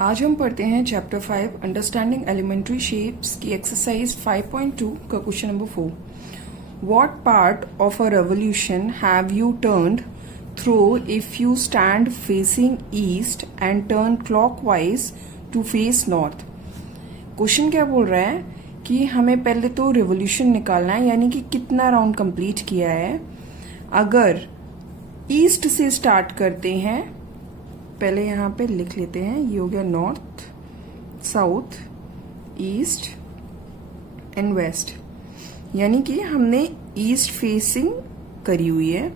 आज हम पढ़ते हैं चैप्टर 5 अंडरस्टैंडिंग एलिमेंट्री शेप्स की एक्सरसाइज 5.2 का question number 4। What part of a revolution have you turned through if you stand facing east and turn clockwise to face north. Question क्या बोल रहा है कि हमें पहले तो रेवोल्यूशन निकालना है, यानी कि कितना राउंड कंप्लीट किया है। अगर ईस्ट से स्टार्ट करते हैं, पहले यहाँ पे लिख लेते हैं, ये हो गया north, south, east and west, यानी कि हमने ईस्ट फेसिंग करी हुई है।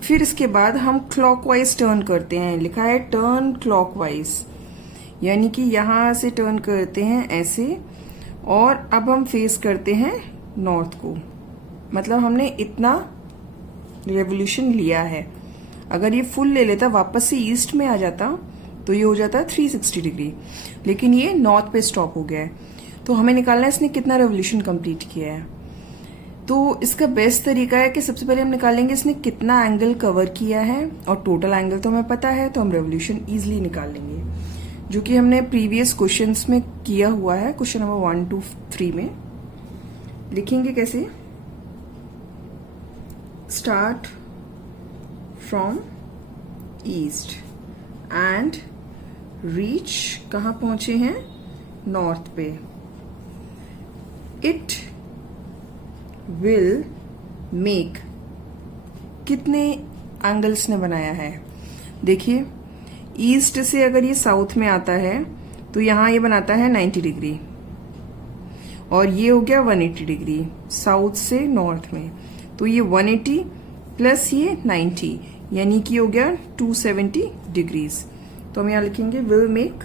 फिर इसके बाद हम क्लॉकवाइज टर्न करते हैं, लिखा है टर्न क्लॉकवाइज, यानी कि यहां से टर्न करते हैं ऐसे, और अब हम फेस करते हैं नॉर्थ को। मतलब हमने इतना रेवोल्यूशन लिया है। अगर ये फुल ले लेता, वापस से ईस्ट में आ जाता, तो ये हो जाता 360 डिग्री, लेकिन ये नॉर्थ पे स्टॉप हो गया है। तो हमें निकालना है इसने कितना रेवोल्यूशन कंप्लीट किया है। तो इसका बेस्ट तरीका है कि सबसे पहले हम निकालेंगे इसने कितना एंगल कवर किया है, और टोटल एंगल तो हमें पता है, तो हम रेवोल्यूशन इजिली निकाल लेंगे, जो कि हमने प्रीवियस क्वेश्चंस में किया हुआ है। क्वेश्चन नंबर 1 to 3 में लिखेंगे कैसे, start from east and reach, कहां पहुंचे हैं, नॉर्थ पे। इट विल मेक, कितने एंगल्स ने बनाया है, देखिए ईस्ट से अगर ये साउथ में आता है तो यहां ये बनाता है 90 डिग्री, और ये हो गया 180 डिग्री साउथ से नॉर्थ में। तो ये 180 प्लस ये 90, यानी कि हो गया 270 डिग्रीज। तो हम यहां लिखेंगे विल मेक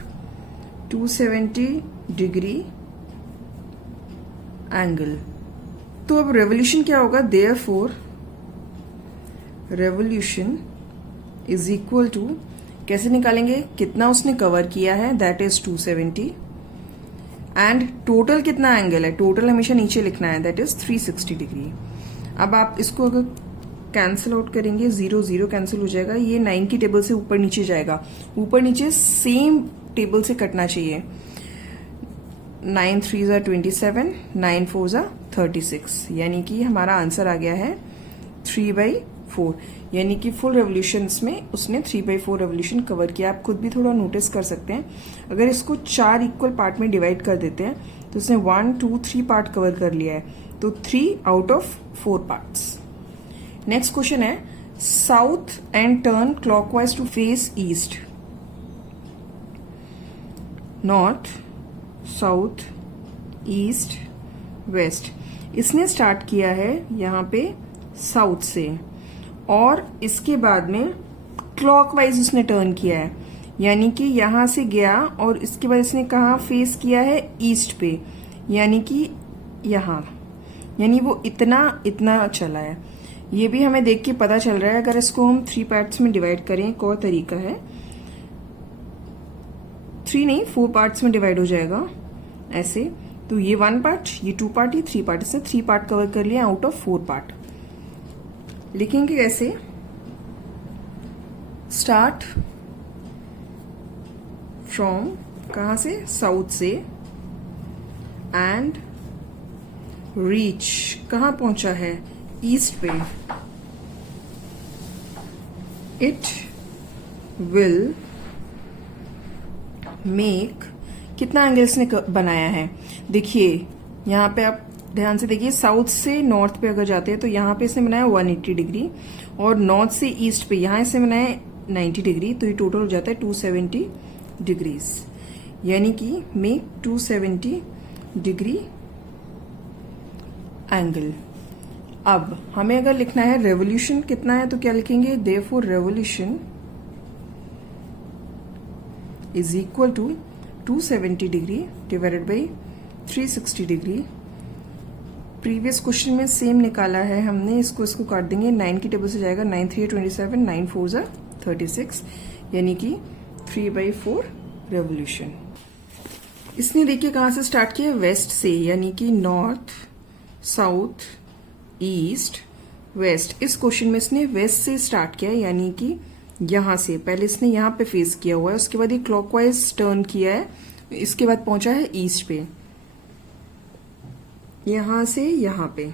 270 डिग्री एंगल। तो अब रेवोल्यूशन क्या होगा, therefore revolution is equal to, कैसे निकालेंगे, कितना उसने कवर किया है, दैट इज 270, एंड टोटल कितना एंगल है, टोटल हमेशा नीचे लिखना है, दैट इज 360 डिग्री। अब आप इसको अगर कैंसिल आउट करेंगे, 0 0 कैंसिल हो जाएगा, ये 9 की टेबल से ऊपर नीचे जाएगा, ऊपर नीचे सेम टेबल से कटना चाहिए। 9 3s are 27, 9 4s are 36, यानी कि हमारा आंसर आ गया है 3/4, यानी कि फुल रेवोल्यूशंस में उसने 3/4 रेवोल्यूशन कवर किया। आप खुद भी थोड़ा नोटिस कर सकते हैं, अगर इसको 4 इक्वल पार्ट में डिवाइड कर देते हैं तो उसने 1 2 3 पार्ट कवर कर लिया है, तो 3 out of 4 parts. Next question है, south and turn clockwise to face east. North, south, east, west. इसने स्टार्ट किया है यहां पे साउथ से, और इसके बाद में क्लॉकवाइज उसने टर्न किया है, यानी कि यहां से गया और इसके बाद इसने कहा फेस किया है ईस्ट पे, यानी कि यहां, यानी वो इतना चला है। ये भी हमें देख के पता चल रहा है। अगर इसको हम 3 पार्ट्स में डिवाइड करें, एक और तरीका है, 3 नहीं 4 पार्ट्स में डिवाइड हो जाएगा ऐसे। तो ये 1 पार्ट, ये 2 पार्ट, ये 3 पार्ट, इसने 3 पार्ट कवर कर लिया आउट ऑफ 4 पार्ट। लिखेंगे कैसे, स्टार्ट फ्रॉम, कहां से, साउथ से, एंड रीच, कहां पहुंचा है, ईस्ट पे। इट विल मेक, कितना एंगल्स ने बनाया है, देखिए यहां पे आप ध्यान से देखिए, साउथ से नॉर्थ पे अगर जाते हैं तो यहां पे इसने बनाया 180 डिग्री, और नॉर्थ से ईस्ट पे यहां इसने बनाया 90 डिग्री, तो ये टोटल हो जाता है 270 डिग्रीज, यानी कि मेक 270 डिग्री एंगल। अब हमें अगर लिखना है रेवोल्यूशन कितना है, तो क्या लिखेंगे, therefore revolution is equal to 270 degree divided by 360 degree. Previous question में सेम निकाला है हमने, इसको काट देंगे, 9 की टेबल से जाएगा, 9 3 27, 9 4s are 36, यानी कि 3/4 रेवोल्यूशन। इसने देखिए कहां से स्टार्ट किया, वेस्ट से, यानी कि नॉर्थ, साउथ, ईस्ट, वेस्ट। इस क्वेश्चन में इसने वेस्ट से स्टार्ट किया, यानी कि यहाँ से पहले इसने यहाँ पे फेस किया हुआ है, उसके बाद ये क्लॉकवाइज टर्न किया है, इसके बाद पहुंचा है ईस्ट पे, यहाँ से यहाँ पे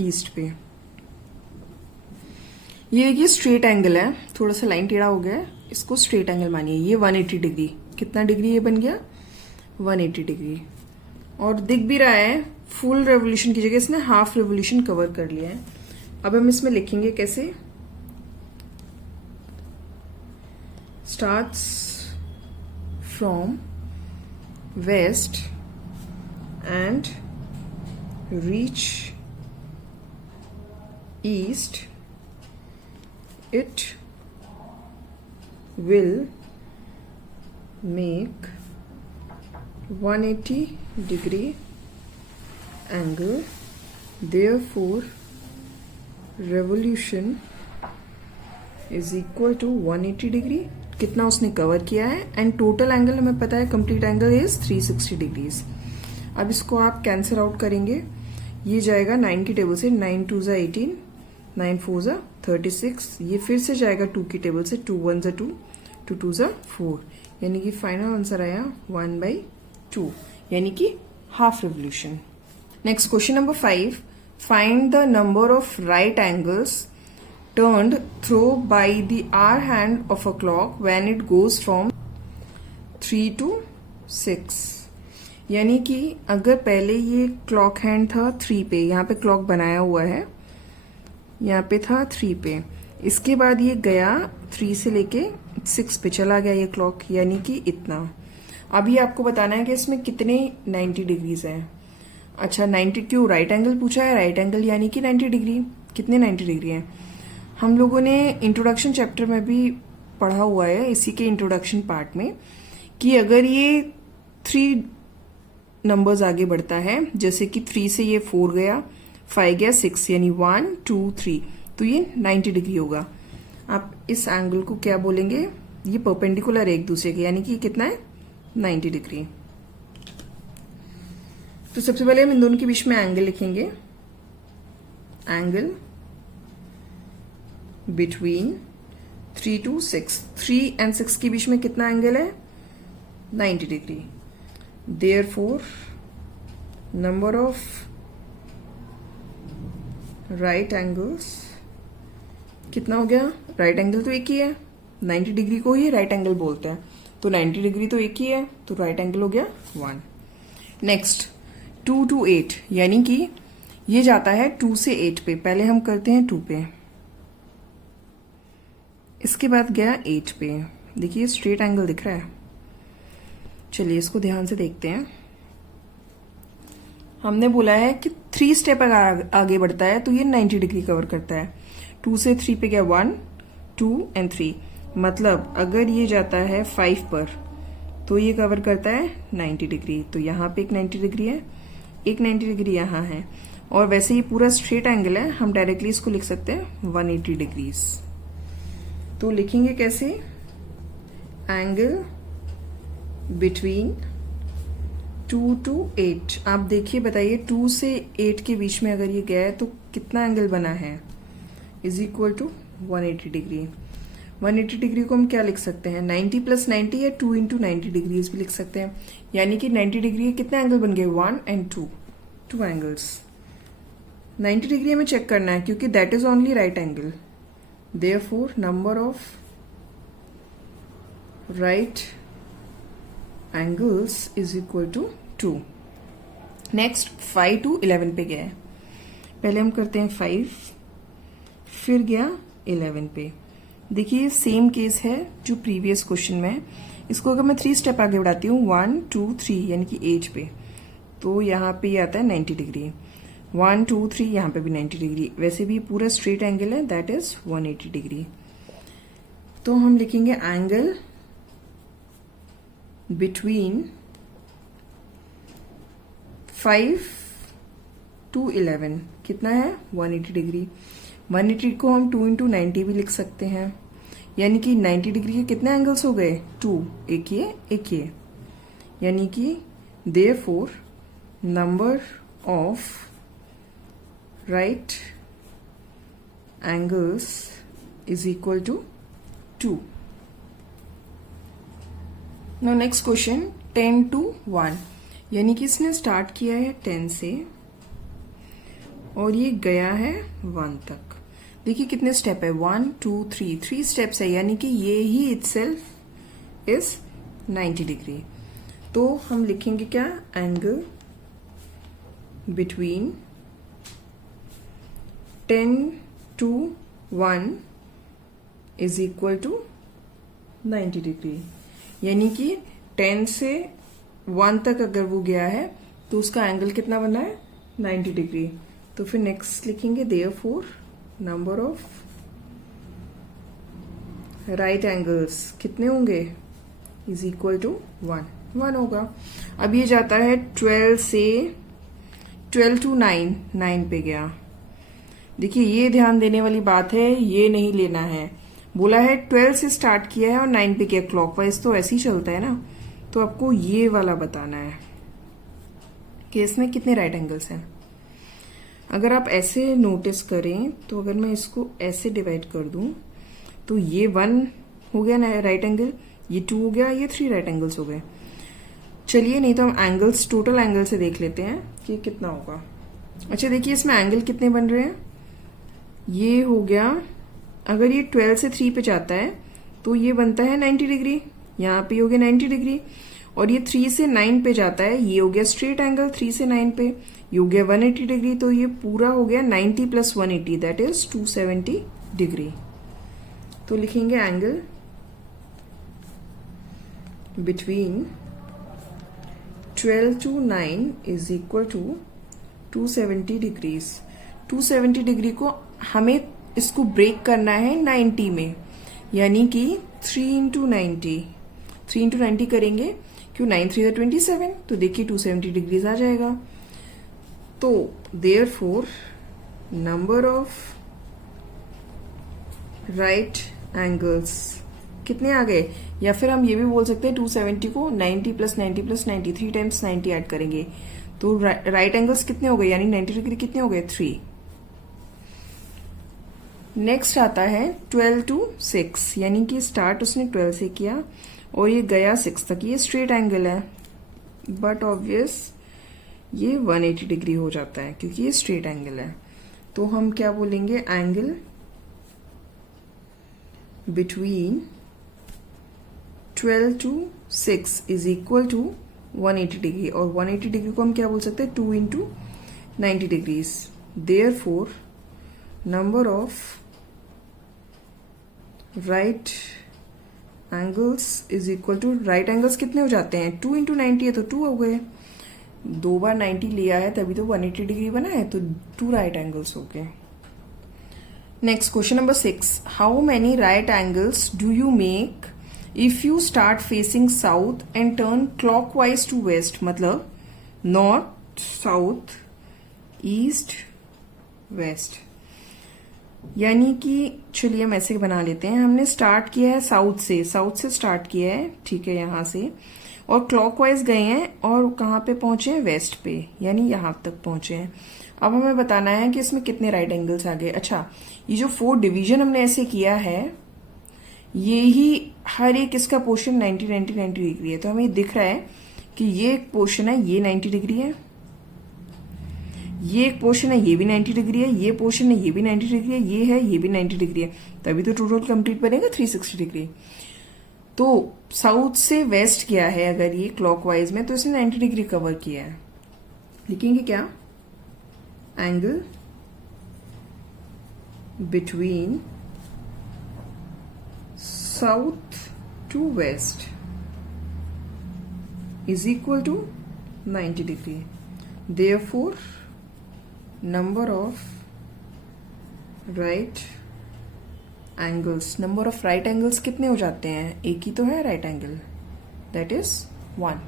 ईस्ट पे। ये देखिए स्ट्रेट एंगल है, थोड़ा सा लाइन टेढ़ा हो गया है, इसको स्ट्रेट एंगल मानिए। ये 180 डिग्री, कितना डिग्री ये बन गया 180 डिग्री। और दिख भी रहा है फुल रेवोल्यूशन की जगह इसने हाफ रेवोल्यूशन कवर कर लिया है। अब हम इसमें लिखेंगे कैसे, starts from west and reach east, it will make 180 degree angle, therefore revolution is equal to 180 degree। कितना उसने कवर किया है, एंड टोटल एंगल हमें पता है कंप्लीट एंगल इज 360 डिग्रीज। अब इसको आप कैंसिल आउट करेंगे, ये जाएगा 9 की टेबल से, 9 2 ज़ा 18, 9 4 ज़ा 36, ये फिर से जाएगा 2 की टेबल से, 2 1 ज़ा 2, 2 2 ज़ा 4, यानी कि फाइनल आंसर आया 1/2, यानी कि half revolution. Next question number 5, find the number of right angles turned through by the hour hand of a clock when it goes from 3 to 6। यानी कि अगर पहले ये क्लॉक हैंड था 3 पे, यहाँ पे क्लॉक बनाया हुआ है, यहाँ पे था 3 पे, इसके बाद ये गया 3 से लेके 6 पे चला गया ये क्लॉक, यानी कि इतना। अभी आपको बताना है कि इसमें कितने 90 डिग्रीज है। अच्छा 90 क्यों, राइट एंगल पूछा है, राइट एंगल यानी कि 90 डिग्री, कितने 90 डिग्री है। हम लोगों ने इंट्रोडक्शन चैप्टर में भी पढ़ा हुआ है, इसी के इंट्रोडक्शन पार्ट में, कि अगर ये 3 नंबर्स आगे बढ़ता है, जैसे कि 3 से ये 4 गया, 5 गया 6, यानी 1 2 3, तो ये 90 डिग्री होगा। आप इस एंगल को क्या बोलेंगे, ये परपेंडिकुलर है एक दूसरे के, यानी कि कितना है 90 डिग्री। तो सबसे पहले हम इन दोनों के बीच में एंगल लिखेंगे, एंगल बिटवीन 3 to 6, 3 and 6 के बीच में कितना एंगल है 90 degree. Therefore number of right angles कितना हो गया, राइट एंगल तो एक ही है, 90 डिग्री को ही राइट एंगल बोलते हैं, तो 90 डिग्री तो एक ही है, तो राइट एंगल हो गया 1। नेक्स्ट 2 to 8, यानी कि ये जाता है 2 से 8 पे, पहले हम करते हैं 2 पे, इसके बाद गया 8 पे। देखिए स्ट्रेट एंगल दिख रहा है, चलिए इसको ध्यान से देखते हैं। हमने बोला है कि 3 स्टेप अगर आगे बढ़ता है तो ये 90 डिग्री कवर करता है। 2 से 3 पे गया 1 2 and 3, मतलब अगर ये जाता है 5 पर तो ये कवर करता है 90 डिग्री। तो यहाँ पे एक 90 डिग्री है, एक 90 डिग्री यहाँ है, और वैसे ही पूरा स्ट्रेट एंगल है, हम डायरेक्टली इसको लिख सकते हैं 180 डिग्रीज। तो लिखेंगे कैसे, एंगल बिटवीन 2 to 8। आप देखिए बताइए 2 से 8 के बीच में अगर ये गया है तो कितना एंगल बना है, is equal to 180 degree. 180 degree को हम क्या लिख सकते हैं, 90 + 90 या 2 × 90 डिग्रीज भी लिख सकते हैं, यानी कि 90 डिग्री के कितने एंगल बन गए 1 and 2, 2 एंगल्स। 90 डिग्री हमें चेक करना है क्योंकि that is only right angle, therefore number of right angles is equal to 2। Next 5 to 11 पे गया है, पहले हम करते हैं 5, फिर गया 11 पे। देखिए सेम केस है जो प्रीवियस क्वेश्चन में, इसको अगर मैं 3 स्टेप आगे बढ़ाती हूँ 1 2 3 यानी कि 8 पे, तो यहाँ पे ये आता है 90 डिग्री, 1 2 3 यहाँ पे भी 90 डिग्री, वैसे भी पूरा स्ट्रेट एंगल है, दैट इज 180 डिग्री। तो हम लिखेंगे एंगल बिटवीन 5 to 11 कितना है 180 डिग्री। 180 को हम 2 × 90 भी लिख सकते हैं, यानी कि 90 डिग्री के कितने एंगल्स हो गए 2, एक ये एक ये, यानी कि therefore number of right angles is equal to 2. Now next question 10 to 1, यानी कि इसने स्टार्ट किया है 10 से और ये गया है 1 तक. देखिए कितने स्टेप है, 1 2 3, 3 स्टेप्स है, यानी कि ये ही इटसेल्फ इज 90 डिग्री. तो हम लिखेंगे क्या, angle between 10 to 1 is equal to 90 degree. यानी कि 10 से 1 तक अगर वो गया है तो उसका एंगल कितना बना है, 90 डिग्री. तो फिर नेक्स्ट लिखेंगे therefore number of right angles कितने होंगे, इज इक्वल टू 1 होगा. अब ये जाता है 12 to 9 पे गया. देखिए ये ध्यान देने वाली बात है, ये नहीं लेना है. बोला है 12 से स्टार्ट किया है और 9 पे किया, क्लॉकवाइज तो ऐसे ही चलता है ना. तो आपको ये वाला बताना है कि इसमें कितने राइट एंगल्स हैं. अगर आप ऐसे नोटिस करें तो अगर मैं इसको ऐसे डिवाइड कर दूं तो ये 1 हो गया ना राइट एंगल, ये 2 हो गया, ये 3 राइट एंगल्स हो गए. चलिए नहीं तो हम एंगल्स टोटल एंगल से देख लेते हैं कि कितना होगा. अच्छा देखिए इसमें एंगल कितने बन रहे हैं, ये हो गया, अगर ये 12 से 3 पे जाता है तो ये बनता है 90 डिग्री, यहाँ पे हो गया 90 डिग्री. और ये 3 से 9 पे जाता है, ये हो गया स्ट्रेट एंगल 3 से 9 पे, ये हो गया 180 डिग्री. तो ये पूरा हो गया 90 प्लस 180 दैट इज 270 डिग्री. तो लिखेंगे angle between 12 to 9 is equal to 270 degrees. 270 degree को हमें इसको ब्रेक करना है 90 में, यानी कि 3 into 90 करेंगे, क्यों 9 3 27, तो देखिए 270 डिग्रीज आ जाएगा. तो therefore number of right angles कितने आ गए, या फिर हम ये भी बोल सकते हैं 270 को 90 प्लस 90 प्लस 90 3 टाइम्स 90 ऐड करेंगे तो राइट एंगल्स कितने हो गए, यानी 90 डिग्री कितने हो गए, 3. नेक्स्ट आता है 12 to 6, यानी कि स्टार्ट उसने 12 से किया और ये गया 6 तक. ये स्ट्रेट एंगल है बट ऑब्वियस ये 180 डिग्री हो जाता है क्योंकि ये स्ट्रेट एंगल है. तो हम क्या बोलेंगे, angle between 12 to 6 is equal to 180 degree. और 180 डिग्री को हम क्या बोल सकते हैं, 2 into 90 degrees. Therefore number of right angles is equal to, right angles कितने हो जाते हैं, 2 into 90 है तो 2 हो गए. 2 बार 90 लिया है तभी तो 180 डिग्री बना है, तो 2 राइट एंगल्स हो गए. Next question number 6, how many right angles do you make if you start facing south and turn clockwise to west. मतलब नॉर्थ साउथ ईस्ट वेस्ट. यानी कि चलिए हम ऐसे बना लेते हैं, हमने स्टार्ट किया है साउथ से स्टार्ट किया है, ठीक है, यहां से, और क्लॉकवाइज गए हैं और कहाँ पे पहुंचे हैं, वेस्ट पे, यानी यहां तक पहुंचे हैं. अब हमें बताना है कि इसमें कितने राइट एंगल्स आ गए. अच्छा ये जो 4 डिवीजन हमने ऐसे किया है, ये ही हर एक इसका पोर्शन 90 डिग्री है. तो हमें दिख रहा है कि ये एक पोर्शन है, ये 90 डिग्री है, ये एक पोर्शन है, ये भी 90 डिग्री है, ये पोर्शन है, ये भी 90 डिग्री है, ये है, ये भी 90 डिग्री है. तभी तो टोटल कंप्लीट बनेगा 360 डिग्री. तो साउथ से वेस्ट गया है अगर ये क्लॉकवाइज में, तो इसने 90 डिग्री कवर किया है. लिखेंगे क्या, angle between south to west is equal to 90 degree. Therefore number of right angles, number of right angles कितने हो जाते हैं, एक ही तो है right angle, that is 1.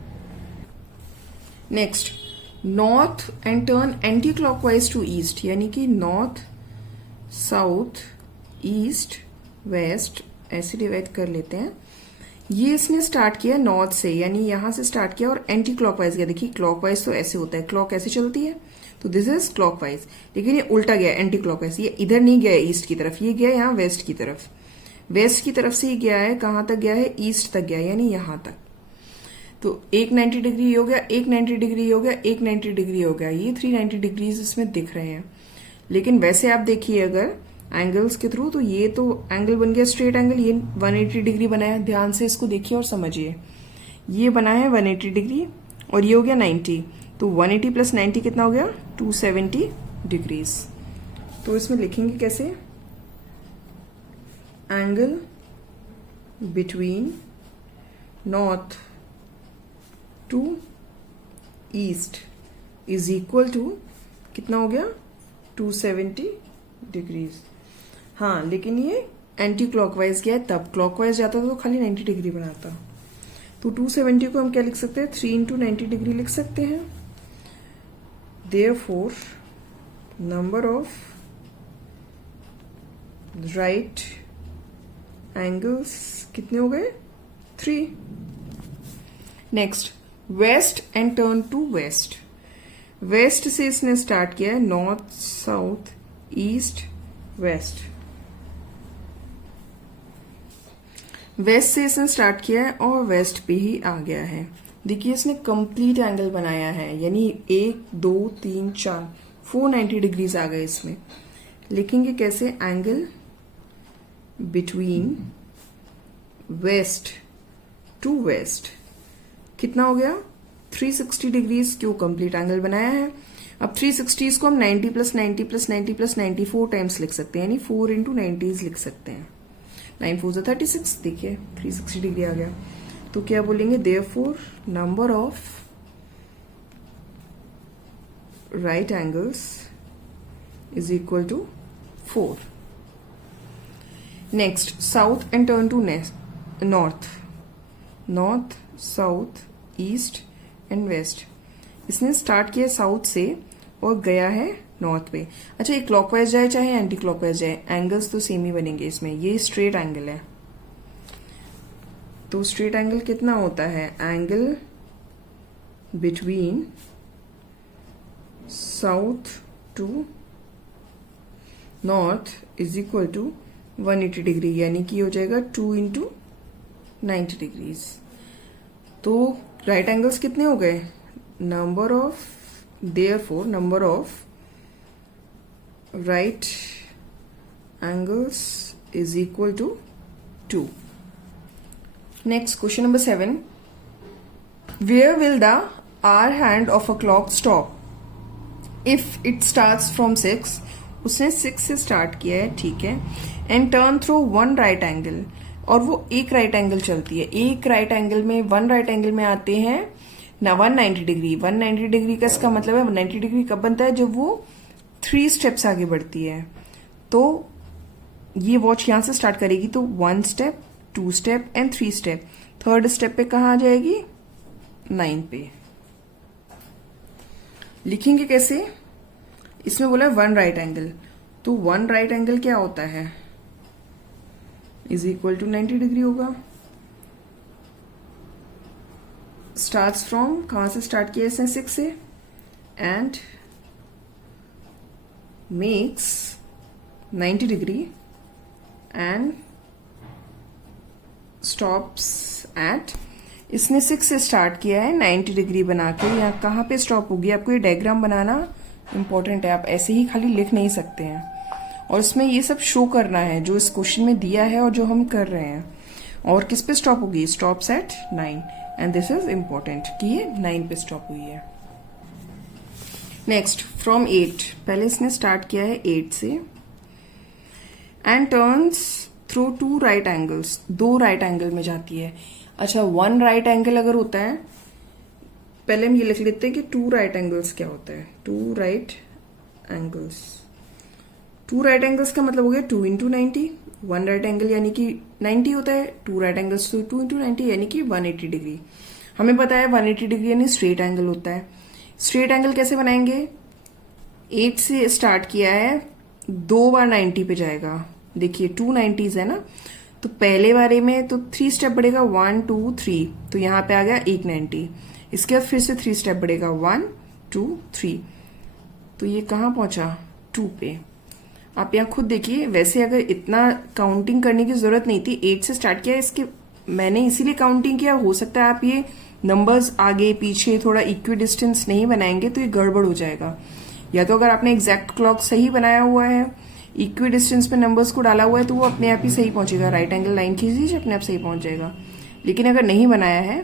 Next, north and turn anti clockwise to east, यानी कि नॉर्थ साउथ ईस्ट वेस्ट ऐसे डिवाइड कर लेते हैं. ये इसने स्टार्ट किया नॉर्थ से, यानी यहां से स्टार्ट किया और एंटी क्लॉकवाइज गया. देखिए क्लॉकवाइज तो ऐसे होता है, क्लॉक ऐसे चलती है, तो दिस इज क्लॉकवाइज. लेकिन ये उल्टा गया एंटी क्लॉकवाइज, ये इधर नहीं गया ईस्ट की तरफ, ये गया यहाँ वेस्ट की तरफ. वेस्ट की तरफ से ही गया है, कहां तक गया है, ईस्ट तक गया है, यानी यहां तक। तो एक 90 डिग्री हो गया, एक 90 डिग्री हो गया, एक 90 डिग्री हो गया, ये 390 डिग्रीज इसमें दिख रहे हैं। लेकिन वैसे आप देखिए अगर एंगल्स के थ्रू, तो ये तो एंगल बन गया स्ट्रेट एंगल, ये 180 डिग्री बनाया। ध्यान से इसको देखिए और समझिए, ये बना है 180 डिग्री और ये हो गया 90, तो 180 प्लस 90 कितना हो गया, 270 डिग्रीज। तो इसमें लिखेंगे कैसे, angle between north to east is equal to कितना हो गया, 270 डिग्रीज। हाँ, लेकिन ये एंटी क्लॉकवाइज गया है, तब क्लॉकवाइज जाता तो खाली 90 डिग्री बनाता। तो 270 को हम क्या लिख सकते हैं, 3 इंटू 90 डिग्री लिख सकते हैं। Therefore number of right angles कितने हो गए, 3। Next, west and turn to west. West से इसने स्टार्ट किया है, north south east west. West से इसने स्टार्ट किया है और वेस्ट पे ही आ गया है। देखिए इसने कंप्लीट एंगल बनाया है, यानी 1 2 3 4 490 डिग्रीज आ गए इसमें। लिखेंगे कैसे, angle between west to west कितना हो गया, 360 डिग्रीज, क्यों कंप्लीट एंगल बनाया है। अब 360 को हम 90 प्लस 90 प्लस 90 प्लस 90 4 टाइम्स लिख सकते हैं, यानी 4 इंटू 90 लिख सकते हैं। 9 4 36, देखिए 360 डिग्री आ गया। तो क्या बोलेंगे, therefore number of right angles is equal to 4। Next, south and turn to north. North south east and west. इसने स्टार्ट किया साउथ से और गया है नॉर्थ पे। अच्छा, ये क्लॉकवाइज जाए चाहे एंटी क्लॉकवाइज जाए, एंगल्स तो सेम ही बनेंगे इसमें। ये स्ट्रेट एंगल है, तो स्ट्रेट एंगल कितना होता है, angle between south to north is equal to 180 degree, यानी कि हो जाएगा 2 इंटू 90 डिग्रीज। तो राइट एंगल्स कितने हो गए, number of, therefore number of right angles is equal to 2. Next, question number 7. Where will the hour hand of a clock stop if it starts from 6? उसने 6 से स्टार्ट किया है, ठीक है, and turn through 1 right angle, और वो एक right angle चलती है। एक राइट एंगल में 1 राइट एंगल में आते हैं ना 190 डिग्री। 190 डिग्री का इसका मतलब है 190 डिग्री कब बनता है, जब वो 3 स्टेप्स आगे बढ़ती है। तो ये वॉच यहां से स्टार्ट करेगी, तो 1 step 2 step and 3 step. Third step पे कहां आ जाएगी, 9 पे। लिखेंगे कैसे, इसमें बोला 1 राइट एंगल, तो 1 राइट एंगल क्या होता है, इज इक्वल टू 90 डिग्री होगा। स्टार्ट्स फ्रॉम, कहां से स्टार्ट किया इसने, 6 से, and makes 90 degree and stops at, इसने 6 से स्टार्ट किया है 90 डिग्री बना के, यहाँ कहाँ पे स्टॉप होगी। आपको ये डायग्राम बनाना इंपॉर्टेंट है, आप ऐसे ही खाली लिख नहीं सकते हैं, और इसमें ये सब शो करना है जो इस क्वेश्चन में दिया है और जो हम कर रहे हैं। और किस पे स्टॉप होगी, stops at 9, and this is important कि ये 9 पे स्टॉप हुई है। नेक्स्ट, फ्रॉम 8, पहले इसने स्टार्ट किया है 8 से, and turns through 2 right angles, 2 right angle में जाती है। अच्छा, 1 राइट एंगल अगर होता है, पहले हम ये लिख लेते हैं कि 2 राइट एंगल्स क्या होता है। 2 राइट एंगल्स, 2 राइट एंगल्स का मतलब हो गया 2 इंटू 90। 1 राइट एंगल यानी कि 90 होता है, 2 राइट एंगल्स तो 2 इंटू 90 यानी कि 180 डिग्री। हमें पता है 180 डिग्री यानी स्ट्रेट एंगल होता है। स्ट्रेट एंगल कैसे बनाएंगे, 8 से स्टार्ट किया है, 2 बार 90 पे जाएगा। देखिए 2 90s है ना, तो पहले बारे में तो 3 स्टेप बढ़ेगा, 1 2 3, तो यहां पे आ गया 1 90। इसके बाद फिर से 3 स्टेप बढ़ेगा, 1 2 3, तो ये कहां पहुंचा, 2 पे। आप यहाँ खुद देखिए, वैसे अगर इतना काउंटिंग करने की जरूरत नहीं थी, 8 से स्टार्ट किया, इसके मैंने इसीलिए काउंटिंग किया। हो सकता है आप ये नंबर्स आगे पीछे थोड़ा इक्वी डिस्टेंस नहीं बनाएंगे तो ये गड़बड़ हो जाएगा। या तो अगर आपने एग्जैक्ट क्लॉक सही बनाया हुआ है, इक्वी डिस्टेंस पे नंबर्स को डाला हुआ है, तो वो अपने आप ही सही पहुंचेगा। राइट एंगल लाइन खींच दीजिए, अपने आप सही पहुंच जाएगा। लेकिन अगर नहीं बनाया है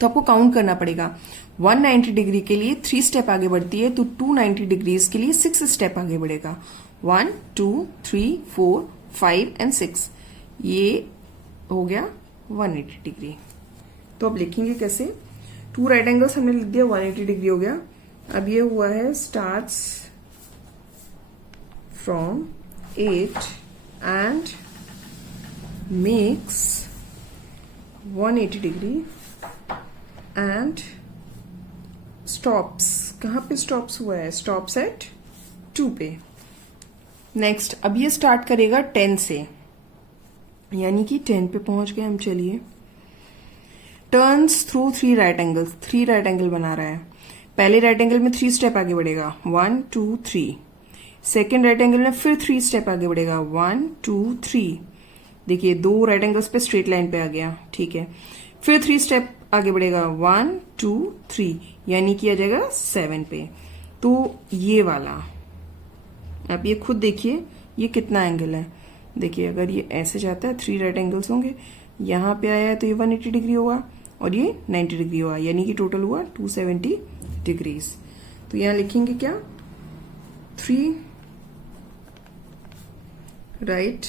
तो आपको काउंट करना पड़ेगा। 190 डिग्री के लिए 3 स्टेप आगे बढ़ती है, तो 290 डिग्रीज के लिए 6 स्टेप आगे बढ़ेगा। 1 2 3 4 5 एंड 6, ये हो गया 180 डिग्री। तो अब लिखेंगे कैसे? 2 राइट एंगल्स हमने लिख दिया, 180 डिग्री हो गया। अब ये हुआ है starts from 8 and makes 180 degree and stops, कहां पे स्टॉप्स हुआ है? स्टॉप्स एट 2 पे। नेक्स्ट अब ये स्टार्ट करेगा 10 से, यानी कि 10 पे पहुंच गए हम। चलिए, turns through 3 right angles, 3 right angle बना रहा है। पहले राइट एंगल में 3 स्टेप आगे बढ़ेगा, 1 2 3। सेकेंड राइट एंगल में फिर 3 स्टेप आगे बढ़ेगा, 1 2 3। देखिए 2 राइट एंगल्स पे स्ट्रेट लाइन पे आ गया, ठीक है। फिर 3 स्टेप आगे बढ़ेगा, 1 2 3, यानी कि आ जाएगा 7 पे। तो ये वाला, आप ये खुद देखिए ये कितना एंगल है। देखिए अगर ये ऐसे जाता है, 3 राइट एंगल्स होंगे, यहां पे आया है तो ये 180 डिग्री होगा और ये 90 डिग्री होगा, यानी कि टोटल हुआ 270 डिग्रीज। तो यहां लिखेंगे क्या? 3 right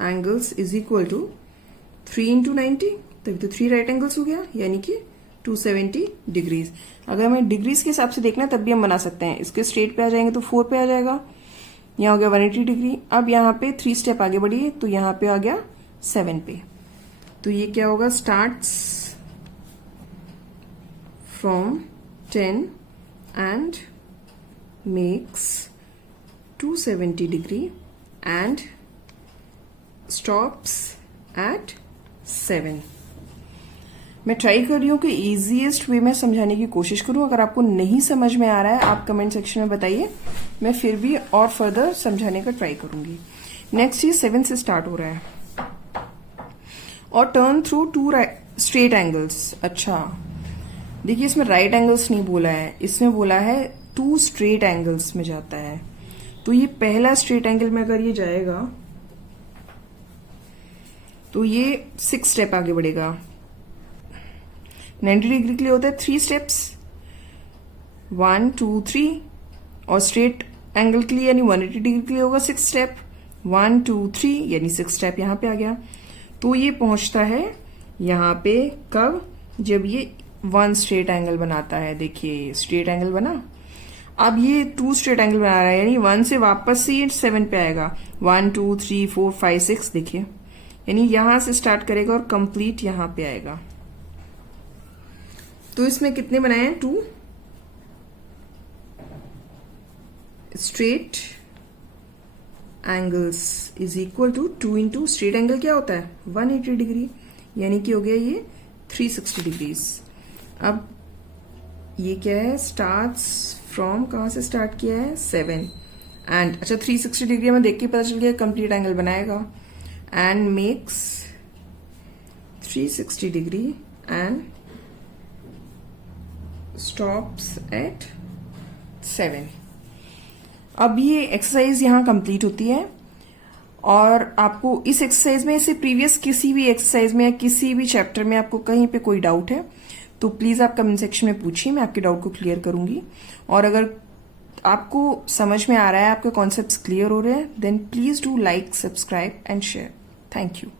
angles is equal to 3 into 90, तभी तो 3 राइट एंगल्स हो गया, यानी कि 270 डिग्रीज। अगर हमें डिग्रीज के हिसाब से देखना तब भी हम बना सकते हैं। इसके स्ट्रेट पे आ जाएंगे तो 4 पे आ जाएगा, यहाँ हो गया 180 डिग्री। अब यहाँ पे 3 स्टेप आगे बढ़िए तो यहाँ पे आ गया 7 पे। तो ये क्या होगा? Starts from 10 and makes 270 degree and stops at 7। मैं ट्राई कर रही हूँ कि इजीएस्ट वे में समझाने की कोशिश करूं। अगर आपको नहीं समझ में आ रहा है आप कमेंट सेक्शन में बताइए, मैं फिर भी और फर्दर समझाने का ट्राई करूंगी। नेक्स्ट ये 7 से स्टार्ट हो रहा है और टर्न थ्रू 2 स्ट्रेट एंगल्स। अच्छा देखिए, इसमें राइट एंगल्स नहीं बोला है, इसमें बोला है 2 स्ट्रेट एंगल्स में जाता है। तो ये पहला स्ट्रेट एंगल में अगर ये जाएगा तो ये 6 स्टेप आगे बढ़ेगा। 90 डिग्री के लिए होता है 3 स्टेप्स, 1 2 3, और स्ट्रेट एंगल के लिए यानी 180 डिग्री के लिए होगा 6 स्टेप, 1 2 3, यानी 6 स्टेप यहाँ पे आ गया। तो ये पहुंचता है यहाँ पे कब? जब ये 1 स्ट्रेट एंगल बनाता है। देखिए स्ट्रेट एंगल बना, अब ये 2 स्ट्रेट एंगल बना रहा है, यानी 1 से वापस से 7 पे आएगा, 1 2 3 4 5 6। देखिए यानी यहां से स्टार्ट करेगा और कंप्लीट यहां पे आएगा। तो इसमें कितने बनाए हैं? 2 straight angles is equal to 2 into straight angle क्या होता है? 180 डिग्री, यानी कि हो गया ये 360 डिग्रीज। अब ये क्या है? स्टार्ट्स फ्रॉम, कहां से स्टार्ट किया है? 7 एंड, अच्छा 360 डिग्री में देख के पता चल गया कंप्लीट एंगल बनाएगा, and makes 360 degree and stops at 7। अब ये एक्सरसाइज यहां कंप्लीट होती है और आपको इस एक्सरसाइज में से प्रीवियस किसी भी एक्सरसाइज में या किसी भी चैप्टर में आपको कहीं पे कोई डाउट है तो प्लीज आप कमेंट सेक्शन में पूछिए, मैं आपके डाउट को क्लियर करूंगी। और अगर आपको समझ में आ रहा है, आपके कॉन्सेप्ट्स क्लियर हो रहे हैं, then please do like, subscribe and share. Thank you.